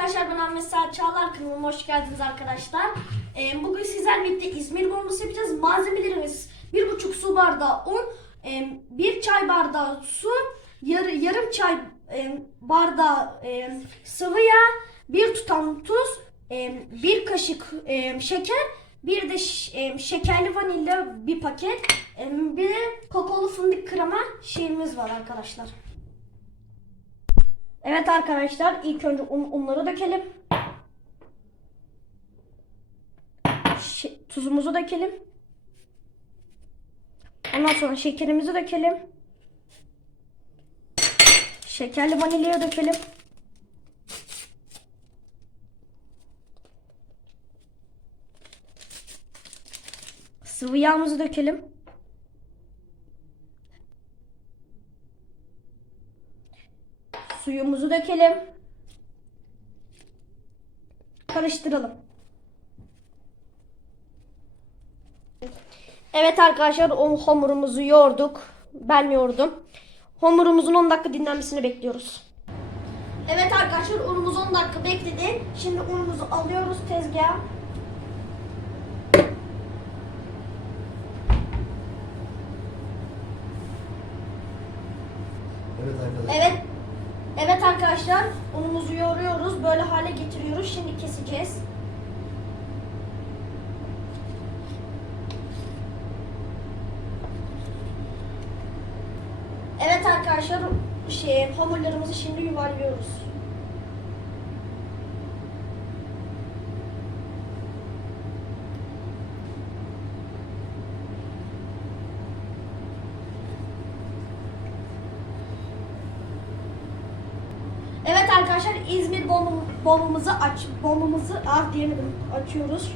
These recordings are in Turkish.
arkadaşlar ben Ahmet Saat Çağlar kanalıma hoş geldiniz arkadaşlar. Ee, bugün sizlerle birlikte İzmir bombası yapacağız. Malzemelerimiz 1,5 su bardağı un, 1 çay bardağı su, yarı, yarım çay e, bardağı e, sıvı yağ, 1 tutam tuz, 1 kaşık e, şeker, bir de e, şekerli vanilya bir paket, e, bir de kakaolu fındık krema şeyimiz var arkadaşlar. Evet arkadaşlar ilk önce un, unları dökelim. Tuzumuzu dökelim. Ondan sonra şekerimizi dökelim. Şekerli vanilyayı dökelim. Sıvı yağımızı dökelim. Suyumuzu dökelim. Karıştıralım. Evet arkadaşlar o hamurumuzu yoğurduk. Ben yoğurdum. Hamurumuzun 10 dakika dinlenmesini bekliyoruz. Evet arkadaşlar unumuz 10 dakika bekledi. Şimdi unumuzu alıyoruz tezgaha. Evet arkadaşlar. Evet. Arkadaşlar unumuzu yoğuruyoruz. Böyle hale getiriyoruz. Şimdi keseceğiz. Evet arkadaşlar şey hamurlarımızı şimdi yuvarlıyoruz. Evet arkadaşlar İzmir bombam, bombamızı aç bombamızı ah diyemedim açıyoruz.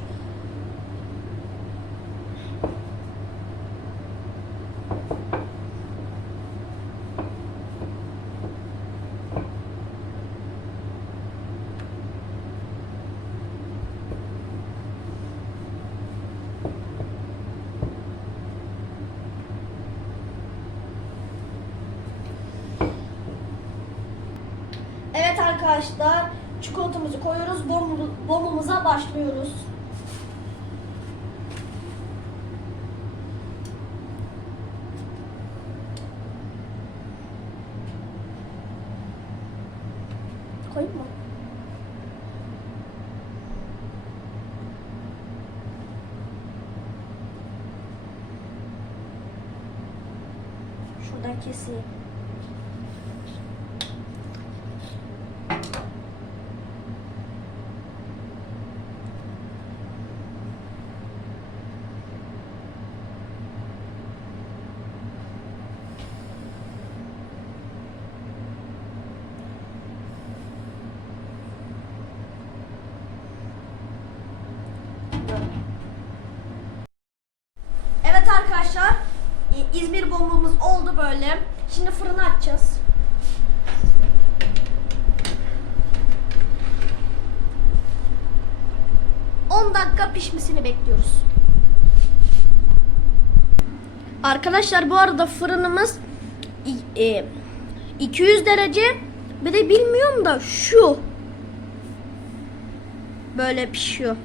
Evet arkadaşlar çikolatamızı koyuyoruz. Bombu, bombamıza başlıyoruz. Koyayım mı? Şuradan keseyim. Evet arkadaşlar İzmir bombamız oldu böyle. Şimdi fırına açacağız. ...10 dakika pişmesini bekliyoruz. Arkadaşlar bu arada fırınımız... i- e, ...200 derece... ...bir de bilmiyorum da şu... ...böyle pişiyor.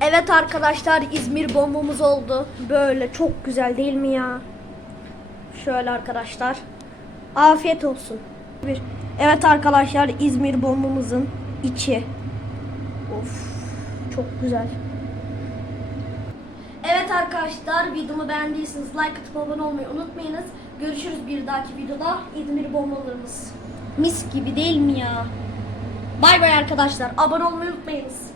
Evet arkadaşlar İzmir bombamız oldu. Böyle çok güzel değil mi ya? Şöyle arkadaşlar. Afiyet olsun. Bir. Evet arkadaşlar İzmir bombamızın içi. Of çok güzel. Evet arkadaşlar videomu beğendiyseniz like atıp abone olmayı unutmayınız. Görüşürüz bir dahaki videoda İzmir bombalarımız. Mis gibi değil mi ya? Bay bay arkadaşlar. Abone olmayı unutmayınız.